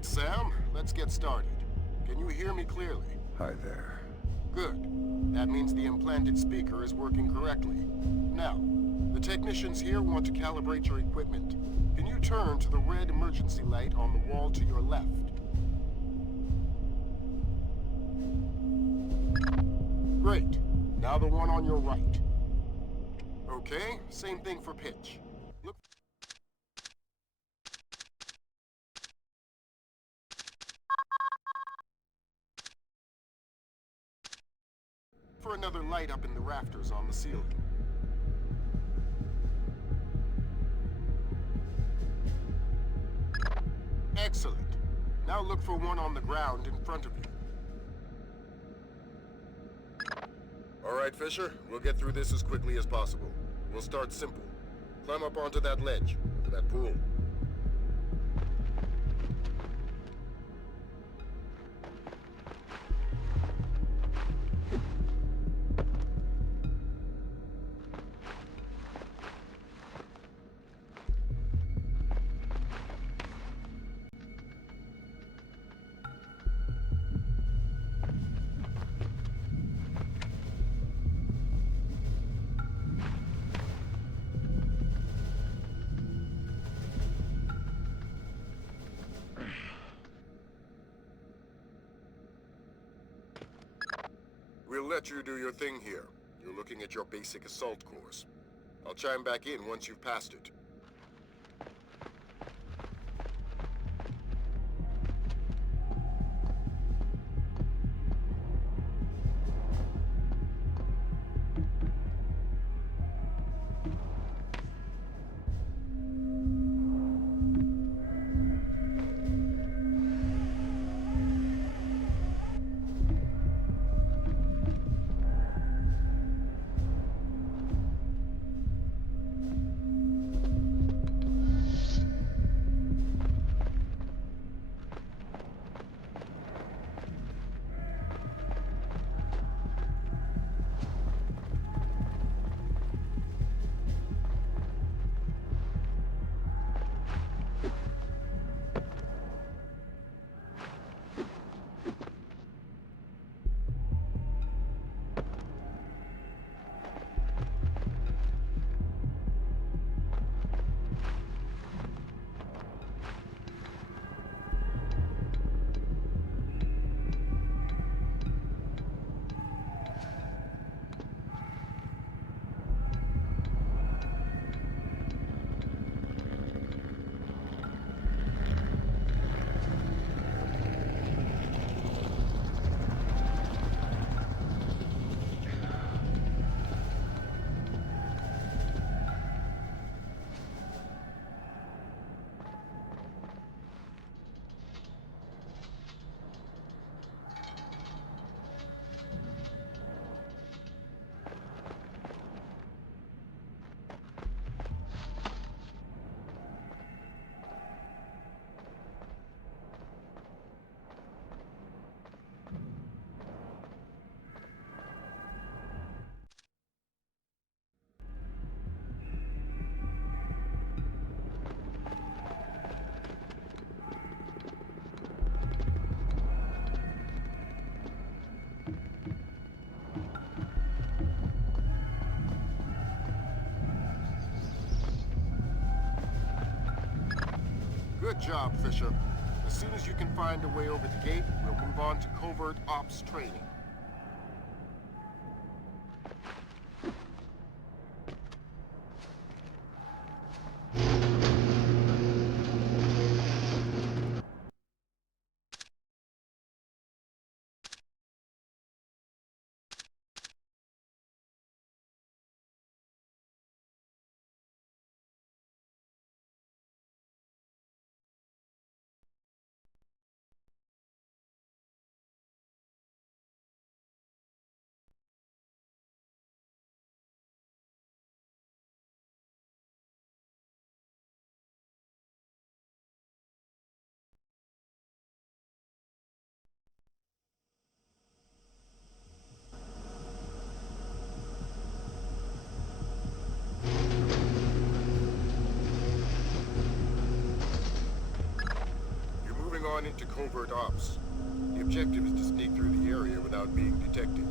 right, Sam. Let's get started. Can you hear me clearly? Hi there. Good. That means the implanted speaker is working correctly. Now, the technicians here want to calibrate your equipment. Can you turn to the red emergency light on the wall to your left? Great. Now the one on your right. Okay, same thing for pitch. Look for another light up in the rafters on the ceiling. Excellent. Now look for one on the ground in front of you. All right, Fisher. We'll get through this as quickly as possible. We'll start simple. Climb up onto that ledge, over that pool. We'll let you do your thing here. You're looking at your basic assault course. I'll chime back in once you've passed it. Good job, Fisher. As soon as you can find a way over the gate, we'll move on to covert ops training. gone into covert ops. The objective is to sneak through the area without being detected.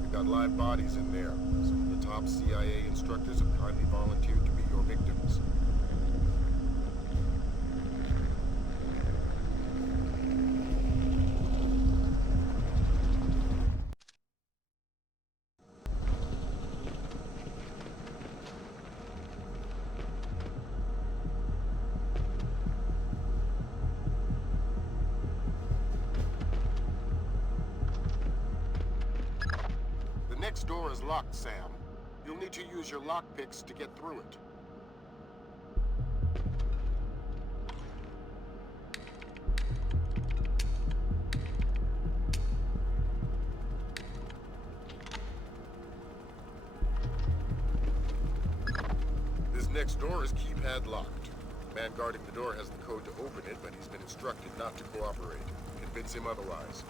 We've got live bodies in there. Some of the top CIA instructors have kindly volunteered to be your victims. The next door is locked, Sam. You'll need to use your lockpicks to get through it. This next door is keypad locked. The man guarding the door has the code to open it, but he's been instructed not to cooperate. Convince him otherwise.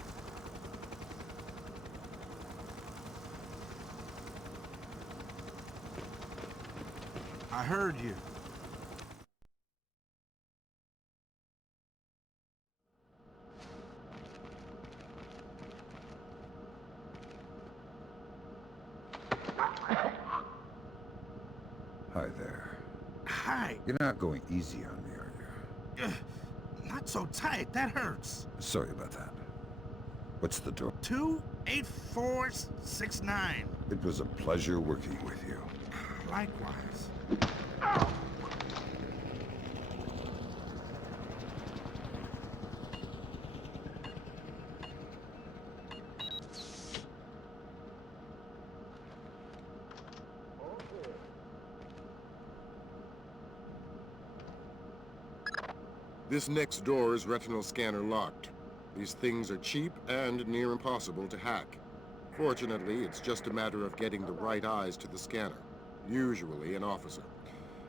I heard you. Hi there. Hi. You're not going easy on me, are you? Not so tight. That hurts. Sorry about that. What's the door? 28469. It was a pleasure working with you. Likewise. This next door is retinal scanner locked. These things are cheap and near impossible to hack. Fortunately, it's just a matter of getting the right eyes to the scanner, usually an officer.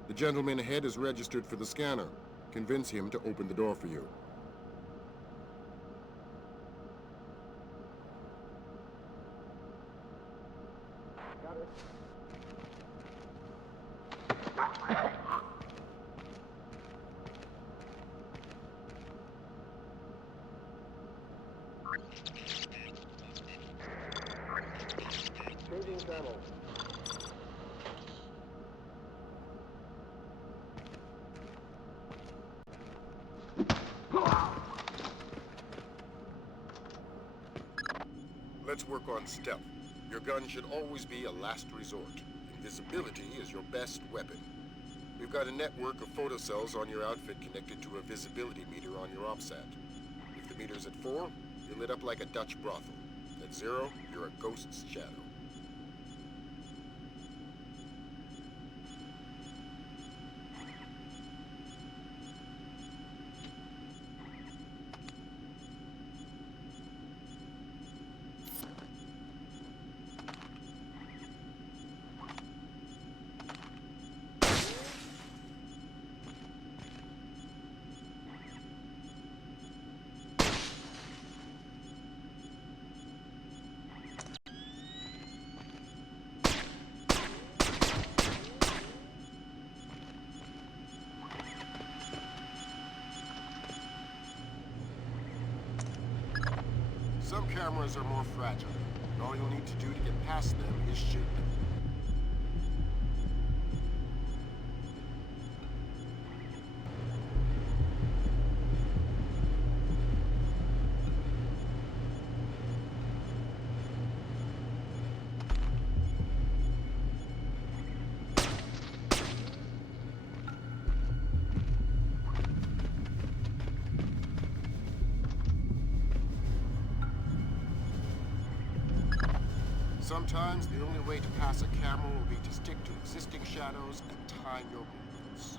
The gentleman ahead is registered for the scanner. Convince him to open the door for you. Changing channel. Let's work on stealth. Your gun should always be a last resort. Invisibility is your best weapon. We've got a network of photocells on your outfit connected to a visibility meter on your OPSAT. If the meter's at 4, you're lit up like a Dutch brothel. At 0, you're a ghost's shadow. Some cameras are more fragile, and all you'll need to do to get past them is shoot them. Sometimes the only way to pass a camera will be to stick to existing shadows and time your movements.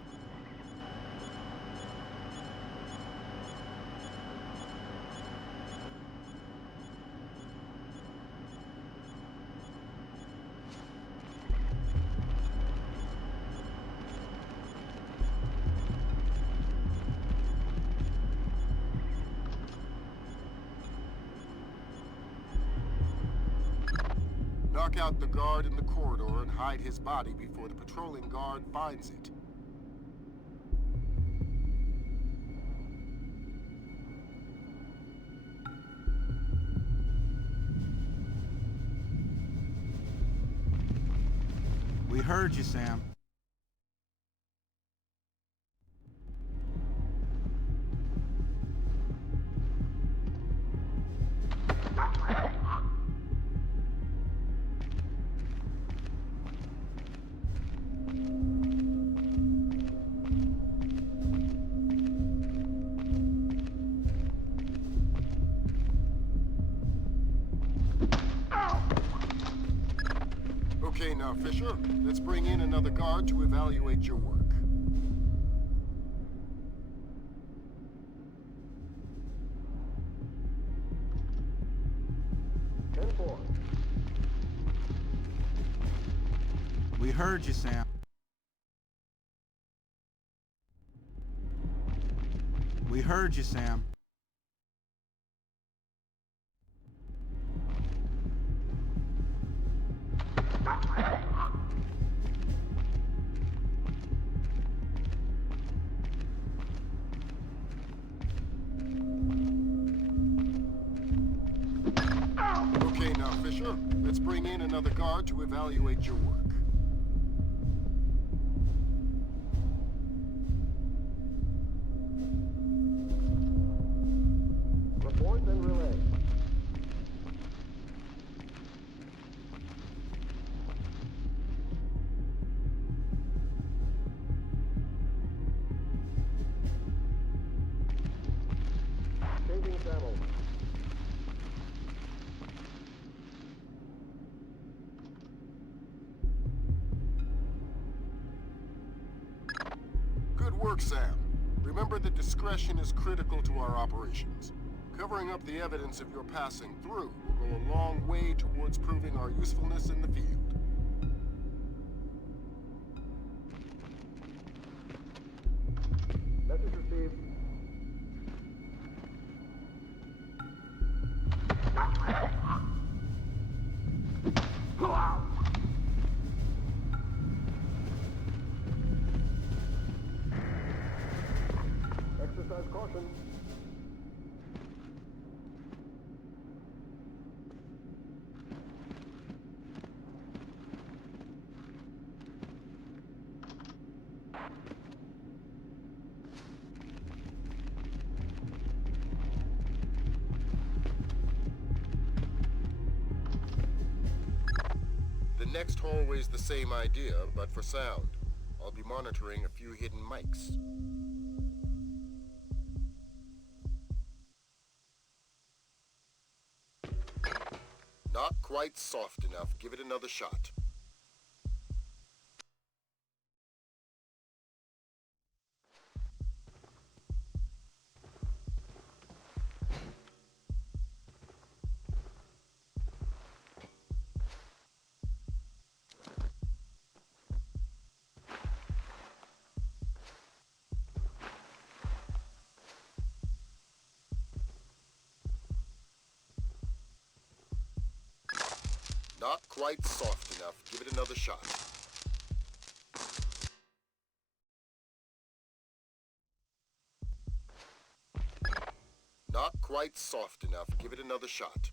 Knock out the guard in the corridor and hide his body before the patrolling guard finds it. heard you, Sam. Okay, now, Fisher, let's bring in another guard to evaluate your work. We heard you, Sam. We heard you, Sam. Okay, now, Fisher, let's bring in another guard to evaluate your work. Report and relay. Changing channel. Good work, Sam. Remember that discretion is critical to our operations. Covering up the evidence of your passing through will go a long way towards proving our usefulness in the field. Message received. Exercise caution. The next hallway's the same idea, but for sound. I'll be monitoring a few hidden mics. Not quite soft enough. Give it another shot. Not quite soft enough. Give it another shot. Not quite soft enough. Give it another shot.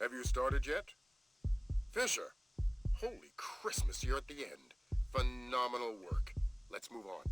Have you started yet? Fisher! Holy Christmas, you're at the end. Phenomenal work. Let's move on.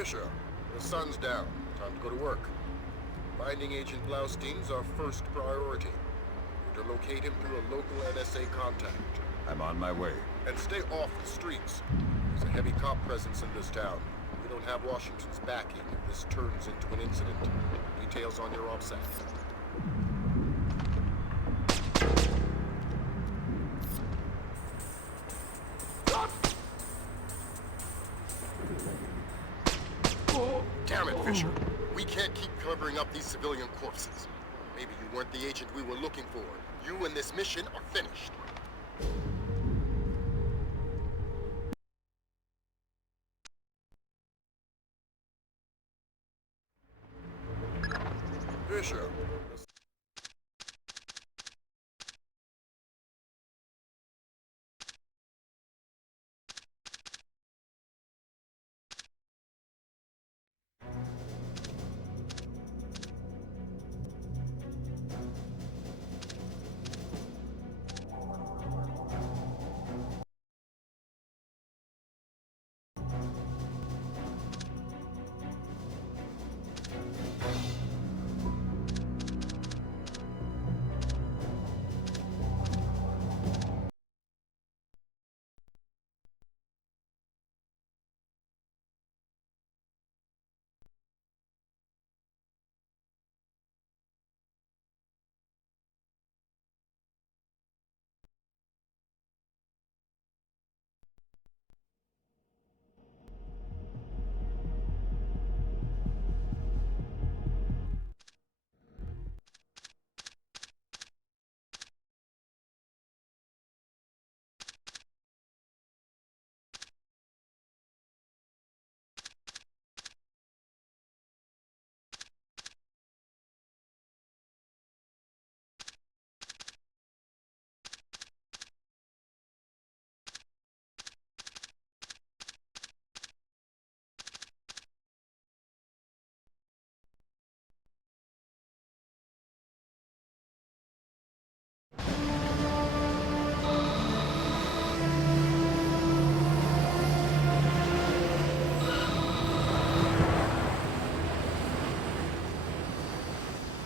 Fisher, the sun's down. Time to go to work. Finding Agent Blaustein's our first priority. We're to locate him through a local NSA contact. I'm on my way. And stay off the streets. There's a heavy cop presence in this town. We don't have Washington's backing if this turns into an incident. Details on your OPSAT. Damn it, Fisher. We can't keep covering up these civilian corpses. Maybe you weren't the agent we were looking for. You and this mission are finished. Fisher.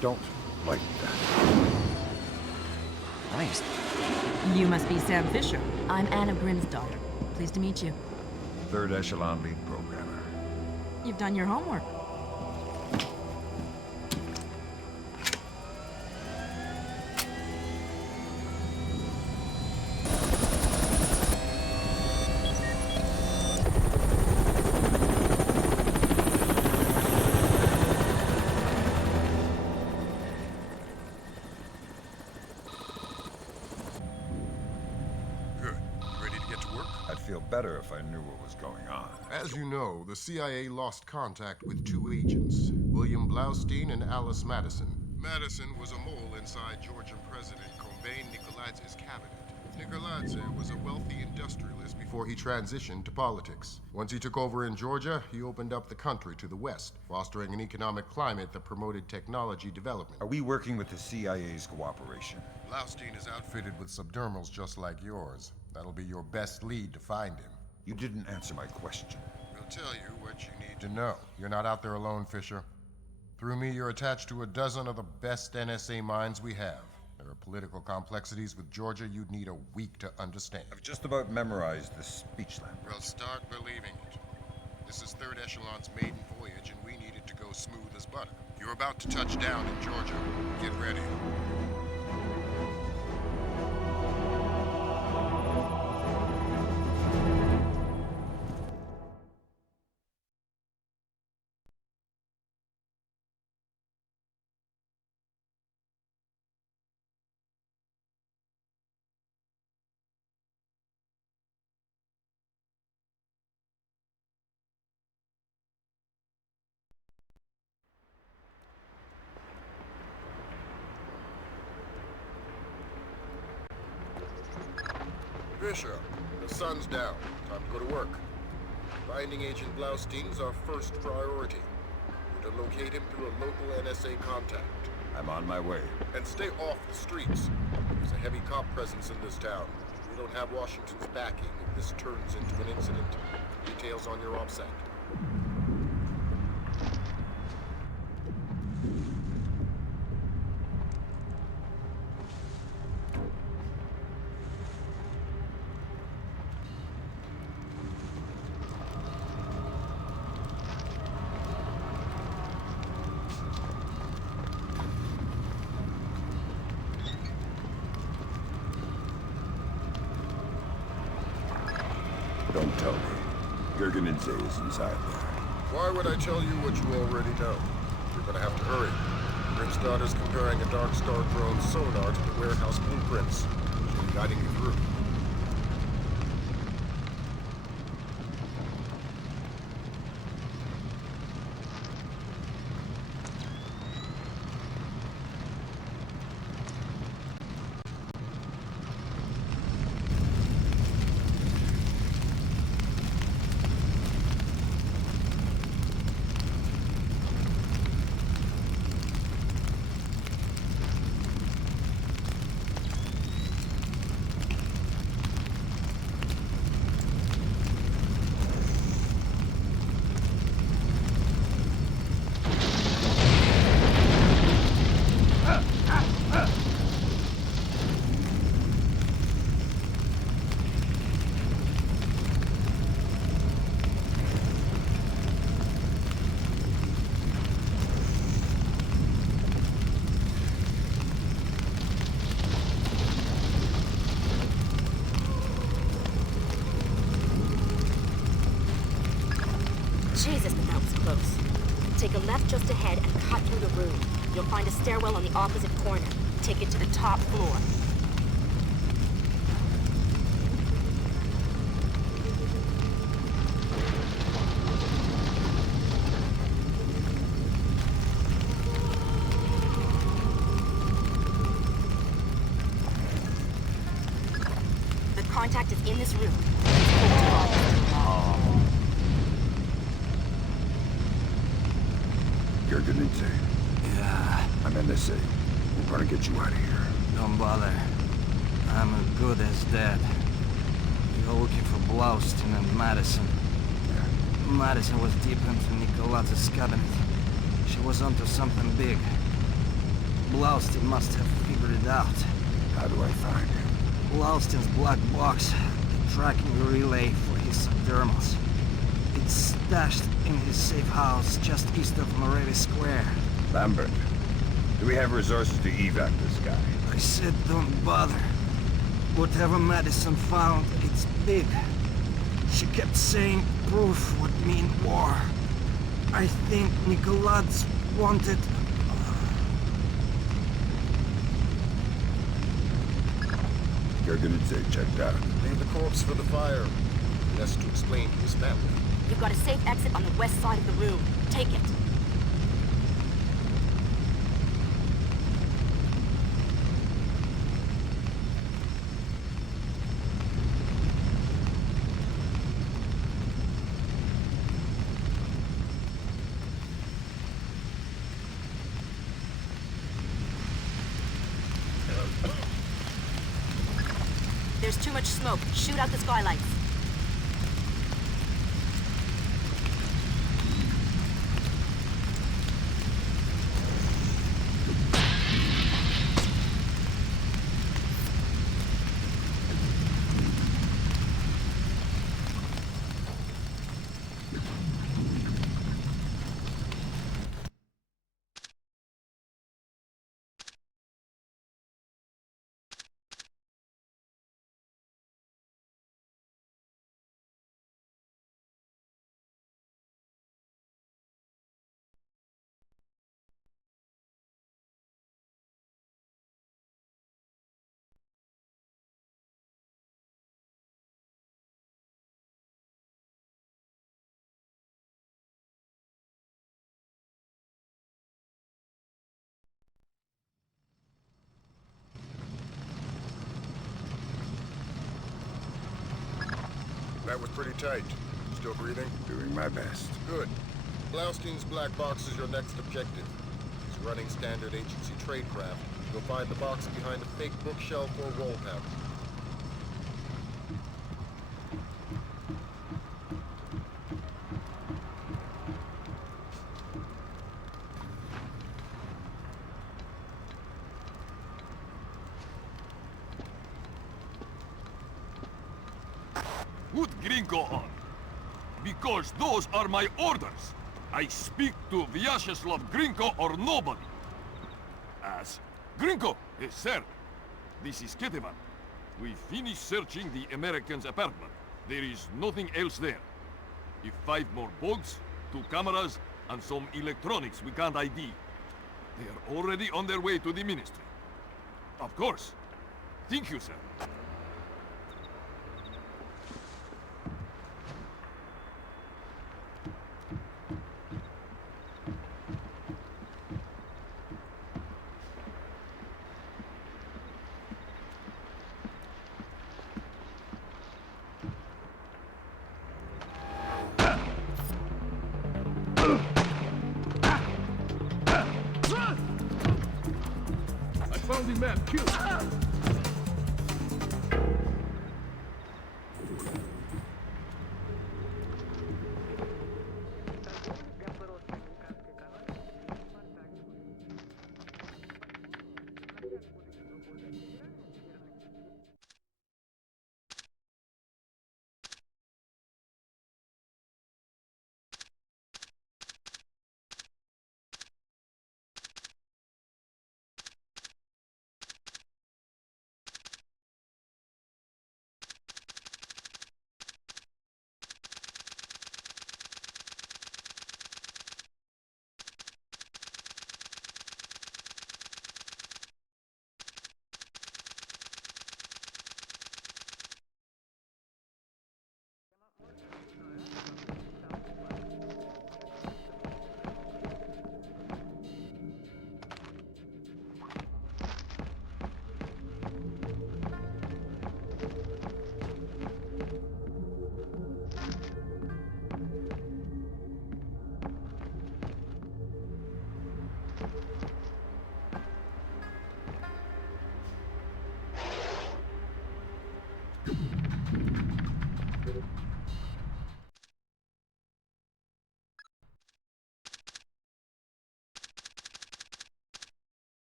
Don't like that. Nice. You must be Sam Fisher. I'm Anna Brim's daughter. Pleased to meet you. Third echelon lead programmer. You've done your homework. Good. Ready to get to work? I'd feel better if I knew what was going on. As you know, the CIA lost contact with two agents, William Blaustein and Alice Madison. Madison was a mole inside Georgian President Kombane Nikoladze's cabinet. Nikoladze was a wealthy industrialist before he transitioned to politics. Once he took over in Georgia, he opened up the country to the west, fostering an economic climate that promoted technology development. Are we working with the CIA's cooperation? Blaustein is outfitted with subdermals just like yours. That'll be your best lead to find him. You didn't answer my question. We'll tell you what you need to know. You're not out there alone, Fisher. Through me, you're attached to a dozen of the best NSA minds we have. There are political complexities with Georgia you'd need a week to understand. I've just about memorized the speech language. Well, start believing it. This is Third Echelon's maiden voyage, and we need it to go smooth as butter. You're about to touch down in Georgia. Get ready. Fisher, the sun's down. Time to go to work. Finding Agent Blaustein's our first priority. We're to locate him through a local NSA contact. I'm on my way. And stay off the streets. There's a heavy cop presence in this town. We don't have Washington's backing if this turns into an incident. Details on your OPSAT. Don't tell me. Gergenidze is inside there. Why would I tell you what you already know? You're gonna have to hurry. Prince Daughter's comparing a Dark Star drone sonar to the warehouse blueprints. She'll be guiding you through. Jesus, but that was close. Take a left just ahead and cut through the room. You'll find a stairwell on the opposite corner. Take it to the top floor. The contact is in this room. Gergenidze. Yeah, I'm NSA. We're gonna get you out of here. don't bother. I'm as good as dead. You're looking for Blaustin and Madison. Yeah. Madison was deep into Nicolaz's cabinet. She was onto something big. Blaustin must have figured it out. How do I find him? Blaustin's black box, the tracking relay for his subdermals. It's stashed in his safe house just east of Morevi Square. Lambert, do we have resources to evac this guy? I said don't bother. Whatever Madison found, it's big. She kept saying proof would mean war. I think Nicolaz wanted... Gergenidze checked out. Leave the corpse for the fire. He has to explain to his family. You've got a safe exit on the west side of the room. Take it. There's too much smoke. Shoot out the skylights. That was pretty tight. Still breathing? Doing my best. Good. Blaustein's black box is your next objective. He's running standard agency tradecraft. You'll find the box behind a fake bookshelf or wall panel. Put Gringo on. Because those are my orders. I speak to Vyacheslav Gringo or nobody. As Gringo, sir. This is Ketevan. We finished searching the American's apartment. There is nothing else there. If 5 more bugs, 2 cameras, and some electronics we can't ID. They are already on their way to the ministry. Of course. Thank you, sir. I found the map, Q.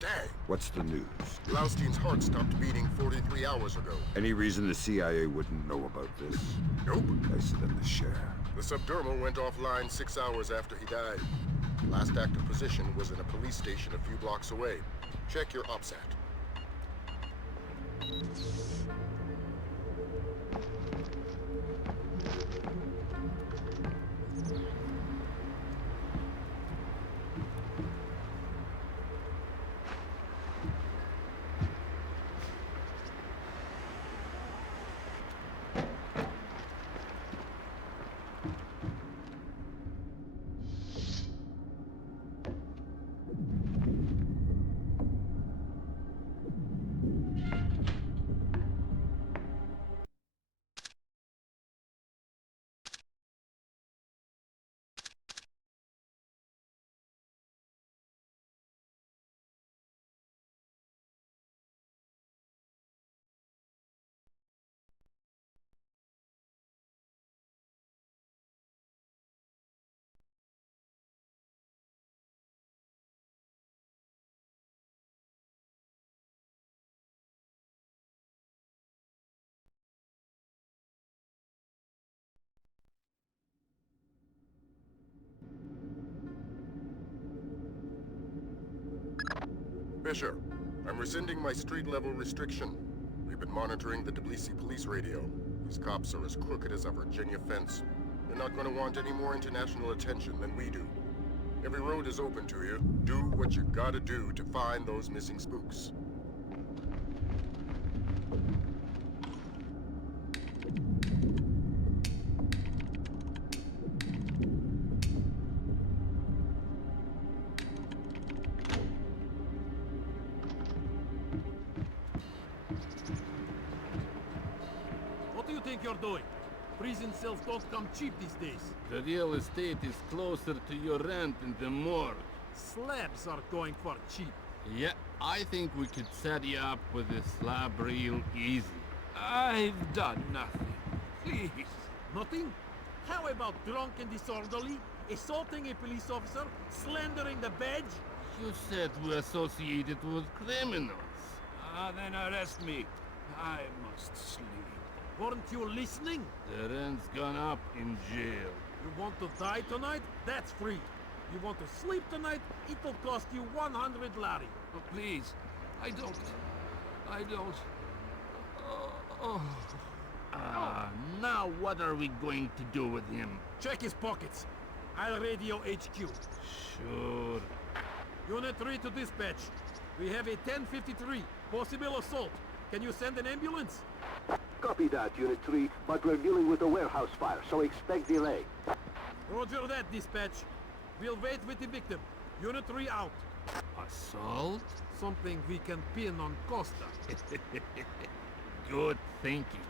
Dang. What's the news? Blaustein's heart stopped beating 43 hours ago. Any reason the CIA wouldn't know about this? Nope. Nicer than the share. The subdermal went offline 6 hours after he died. Last active position was in a police station a few blocks away. Check your OPSAT. Fisher, I'm rescinding my street-level restriction. We've been monitoring the Tbilisi police radio. These cops are as crooked as a Virginia fence. They're not going to want any more international attention than we do. Every road is open to you. Do what you gotta do to find those missing spooks. What do you think you're doing? Prison cells don't come cheap these days. The real estate is closer to your rent in the morgue. Slabs are going for cheap. Yeah, I think we could set you up with a slab real easy. I've done nothing. Please. Nothing? How about drunk and disorderly, assaulting a police officer, slandering the badge? You said we're associated with criminals. Then arrest me. I must sleep. Weren't you listening? The rent's gone up in jail. You want to die tonight? That's free. You want to sleep tonight? It'll cost you 100 lari. Oh, please. I don't. Now what are we going to do with him? Check his pockets. I'll radio HQ. Sure. Unit 3 to dispatch. We have a 1053, possible assault. Can you send an ambulance? Copy that, Unit 3, but we're dealing with a warehouse fire, so expect delay. Roger that, dispatch. We'll wait with the victim. Unit 3 out. Assault? Something we can pin on Costa. Good thinking.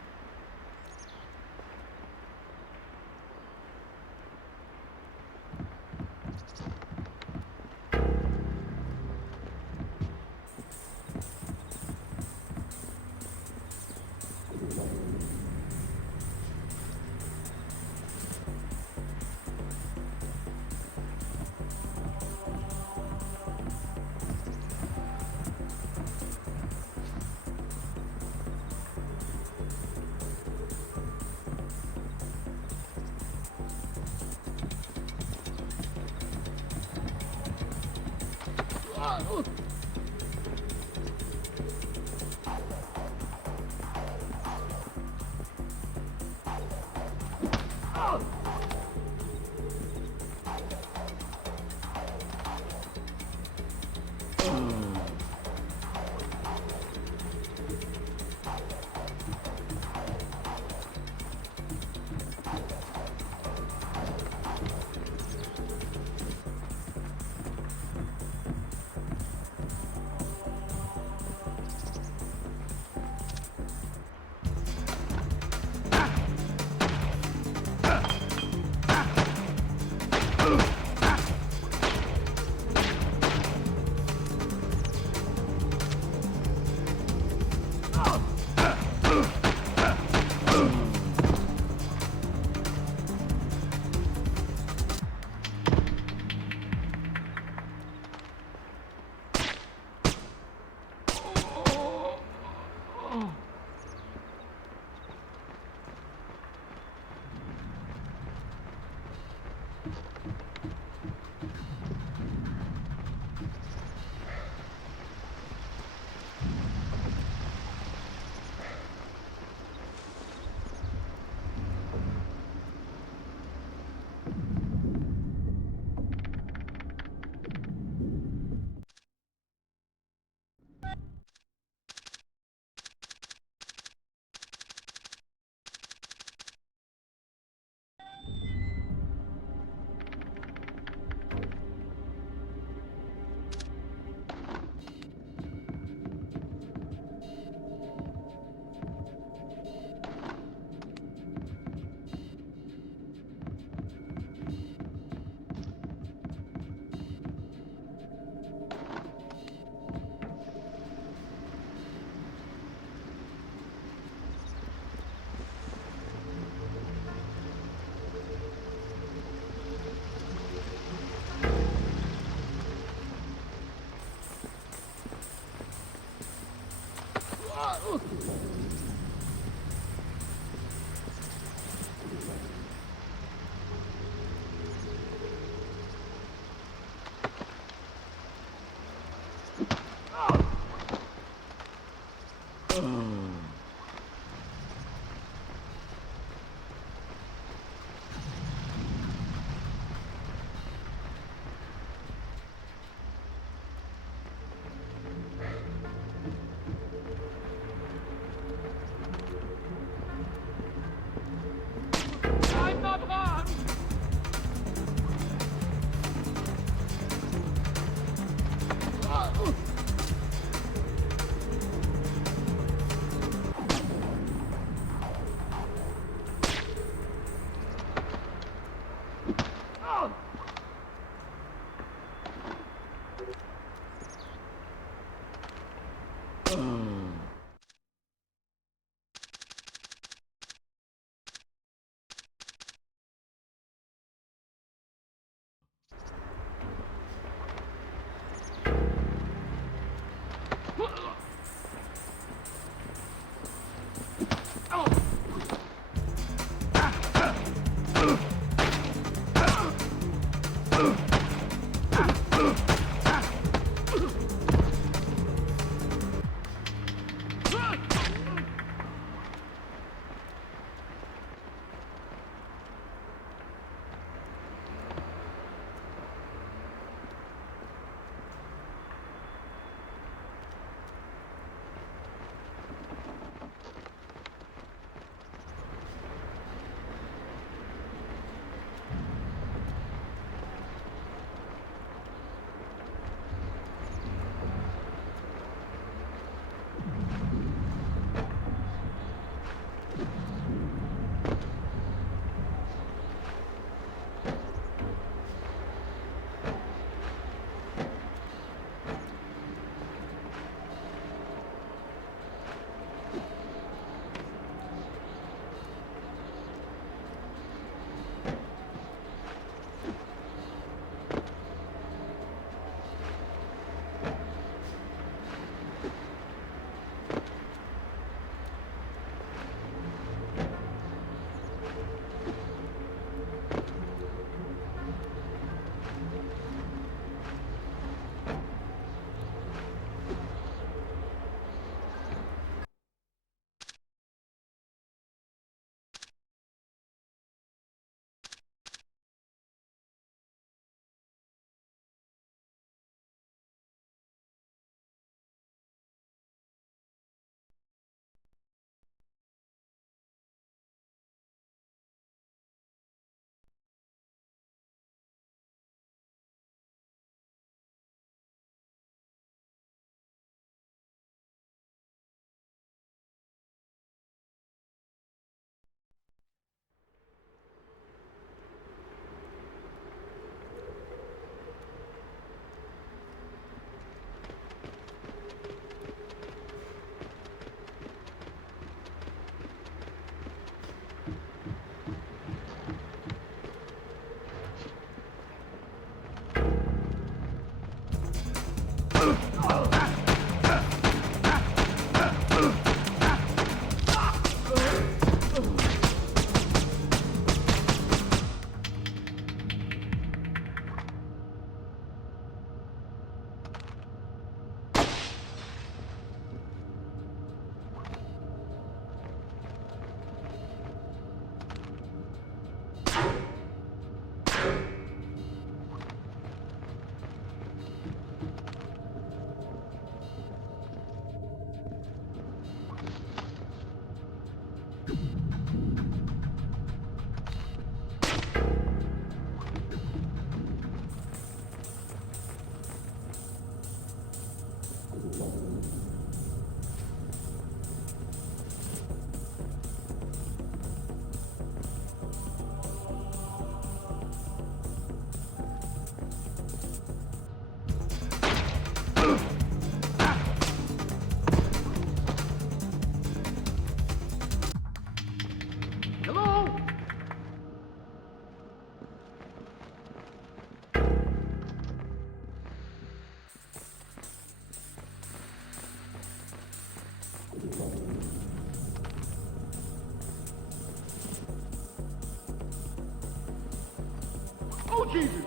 Jesus!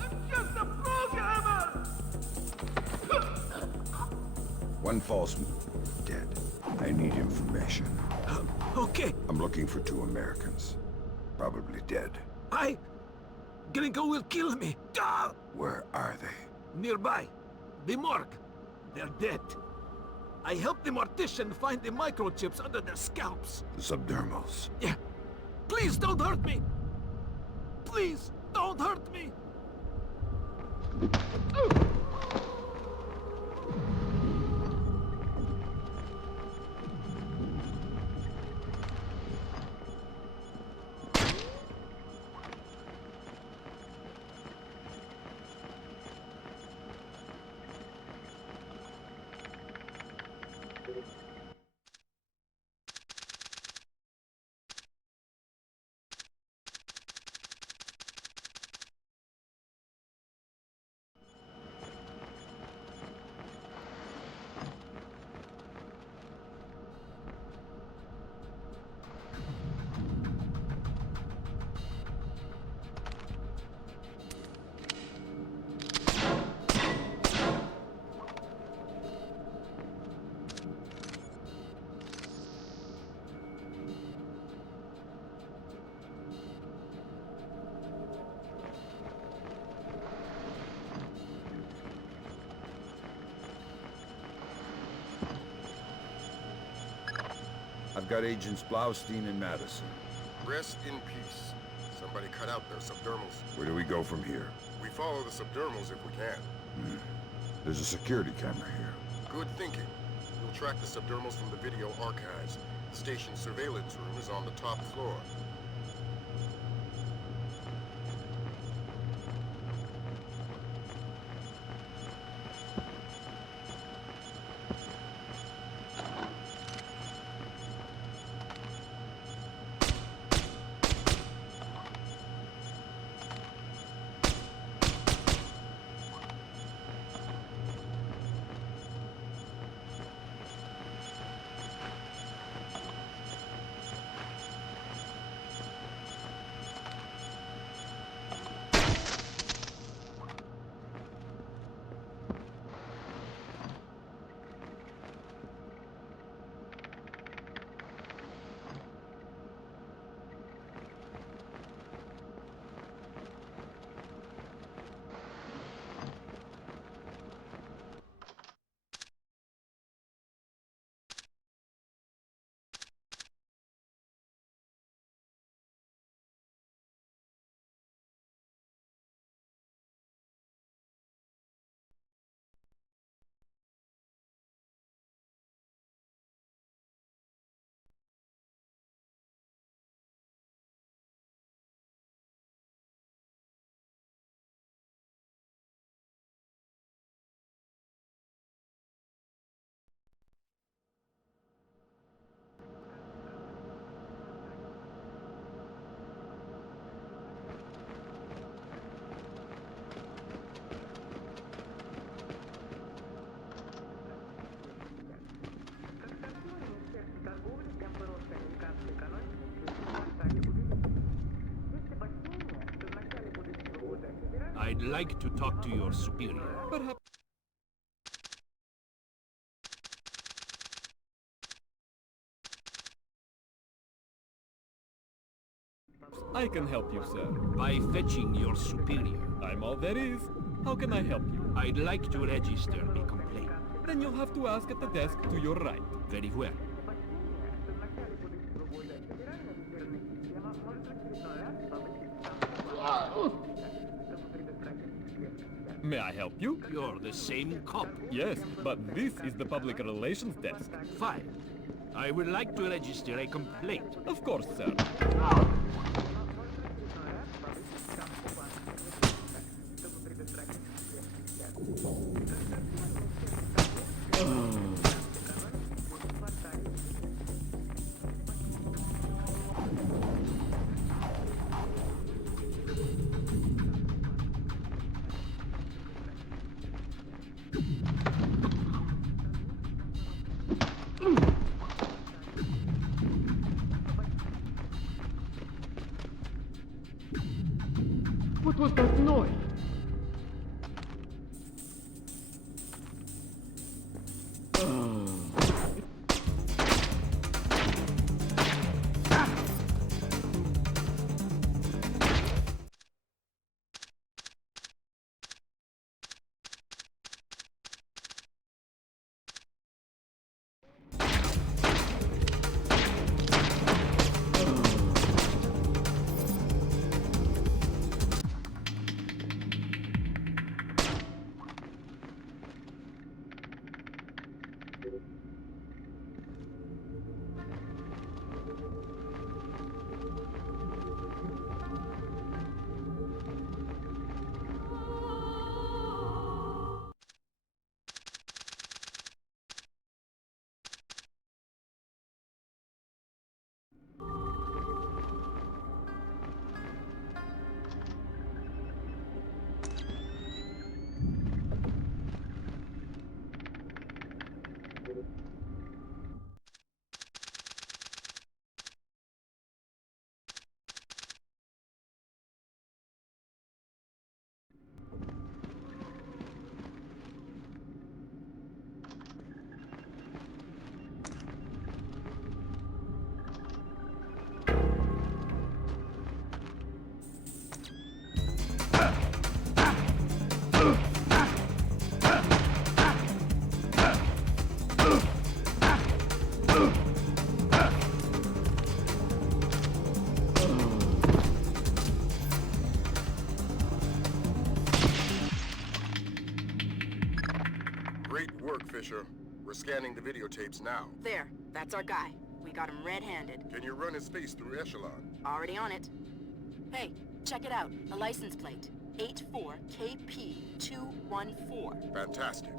I'm just a programmer! One false move, dead. I need information. Okay, I'm looking for 2 Americans. Probably dead. Gringo will kill me. Ah! Where are they? Nearby. The morgue. They're dead. I helped the mortician find the microchips under their scalps. The subdermals. Yeah. Please don't hurt me. Please don't hurt me. I've got Agents Blaustein and Madison. Rest in peace. Somebody cut out their subdermals. Where do we go from here? We follow the subdermals if we can. There's a security camera here. Good thinking. We'll track the subdermals from the video archives. The station's surveillance room is on the top floor. I'd like to talk to your superior. Perhaps. I can help you, sir. By fetching your superior. I'm all there is. How can I help you? I'd like to register a complaint. Then you'll have to ask at the desk to your right. Very well. May I help you? You're the same cop. Yes, but this is the public relations desk. Fine. I would like to register a complaint. Of course, sir. What was that noise? Great work, Fisher. We're scanning the videotapes now. There, that's our guy. We got him red-handed. Can you run his face through Echelon? Already on it. Hey, check it out. A license plate. 84KP214. Fantastic.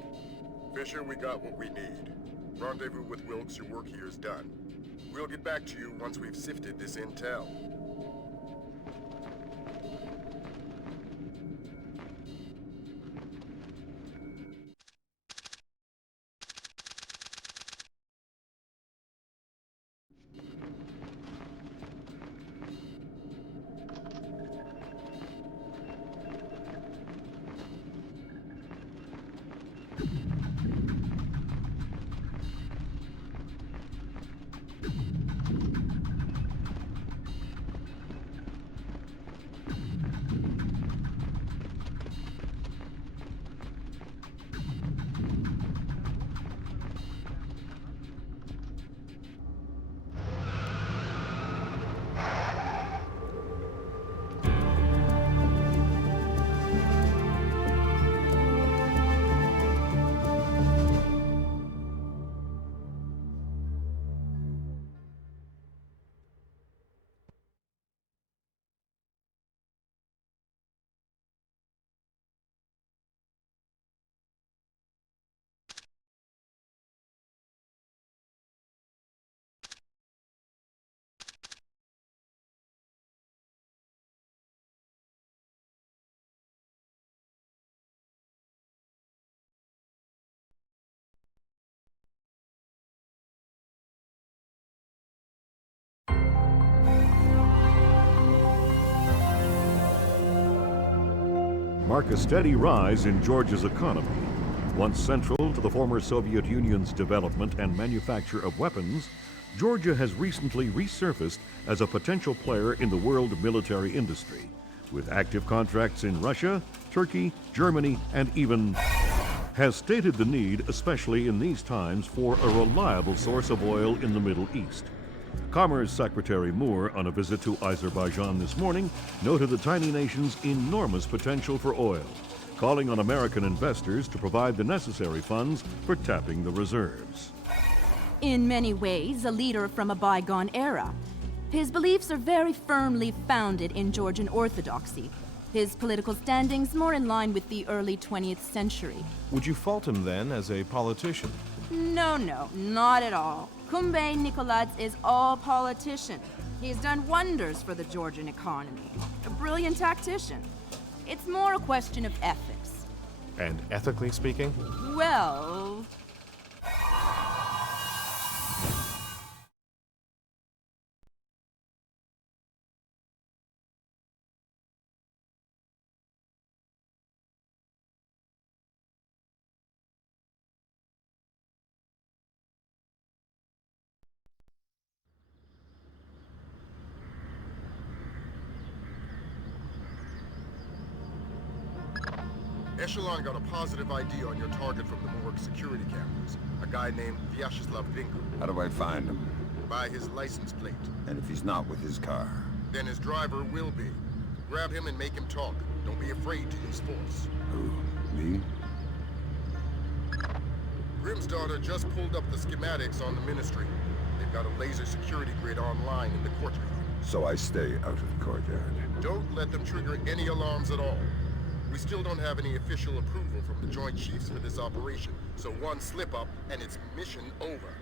Fisher, we got what we need. Rendezvous with Wilkes, your work here is done. We'll get back to you once we've sifted this intel. Mark a steady rise in Georgia's economy. Once central to the former Soviet Union's development and manufacture of weapons, Georgia has recently resurfaced as a potential player in the world military industry, with active contracts in Russia, Turkey, Germany, and even has stated the need, especially in these times, for a reliable source of oil in the Middle East. Commerce Secretary Moore, on a visit to Azerbaijan this morning, noted the tiny nation's enormous potential for oil, calling on American investors to provide the necessary funds for tapping the reserves. In many ways, a leader from a bygone era. His beliefs are very firmly founded in Georgian orthodoxy. His political standings more in line with the early 20th century. Would you fault him then as a politician? No, not at all. Kumbay Nikolaidze is all politician. He's done wonders for the Georgian economy. A brilliant tactician. It's more a question of ethics. And ethically speaking? Well, Echelon got a positive ID on your target from the morgue security cameras. A guy named Vyacheslav Vinko. How do I find him? By his license plate. And if he's not with his car? Then his driver will be. Grab him and make him talk. Don't be afraid to use force. Who? Me? Grimm's daughter just pulled up the schematics on the Ministry. They've got a laser security grid online in the courtyard. So I stay out of the courtyard. Don't let them trigger any alarms at all. We still don't have any official approval from the Joint Chiefs for this operation, so one slip-up and it's mission over.